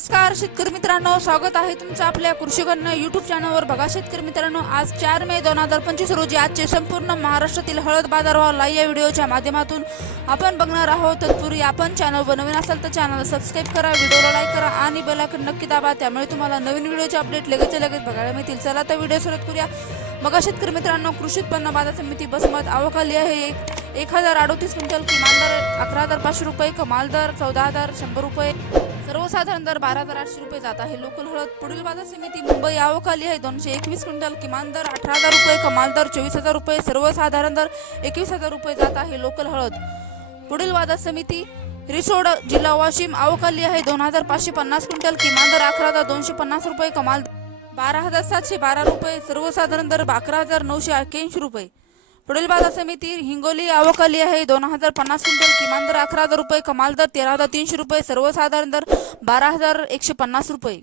नमस्कार शेतकरी मित्रांनो स्वागत आहे तुमचं आपल्या कृषीगण्य युट्यूब चॅनलवर बघा शेतकरी मित्रांनो आज चार मे दोन हजार पंचवीस रोजी आजचे संपूर्ण महाराष्ट्रातील हळद बाजारभाव लाईव्ह या व्हिडिओच्या माध्यमातून आपण बघणार आहोत. तत्पूर्वी आपण चॅनल नवीन असाल तर चॅनल सबस्क्राईब करा व्हिडिओला लाईक करा आणि बेलायकन नक्की दाबा. त्यामुळे तुम्हाला नवीन व्हिडिओचे अपडेट लगेच लगेच बघायला मिळतील. चला तर व्हिडिओ सुरुवात करूया. बघा शेतकरी मित्रांनो कृषी उत्पन्न बाजार समिती बसमत आवकाली आहे. एक एक हजार अडोतीस क्विंटल किमान दर अकरा हजार पाचशे रुपये कमाल दर चौदा हजार शंभर रुपये. सर्वसाधारण दर बारा हजार आठशे रुपये जात आहे. लोकल हळद पुढील बाजार समिती मुंबई आवकाली आहे. दोनशे एकवीस क्विंटल किमान दर अठरा हजार रुपये. कमाल दर चोवीस हजार रुपये. सर्वसाधारण दर एकवीस हजार रुपये जात आहे लोकल हळद. पुढील बाजार समिती रिसोड जिल्हा वाशिम आवकाली आहे. दोन हजार पाचशे पन्नास क्विंटल किमान दर अकरा हजार दोनशे पन्नास रुपये. कमाल बारा हजार सातशे बारा रुपये. सर्वसाधारण दर अकरा हजार नऊशे एक्क्याऐंशी रुपये. पुढील बाजार समिती हिंगोली आवकाली आहे. दोन हजार पन्नास क्विंटल किमान दर अकरा हजार रुपये कमाल दर तेरा हजार तीनशे रुपये सर्वसाधारण दर बारा हजार एकशे पन्नास रुपये.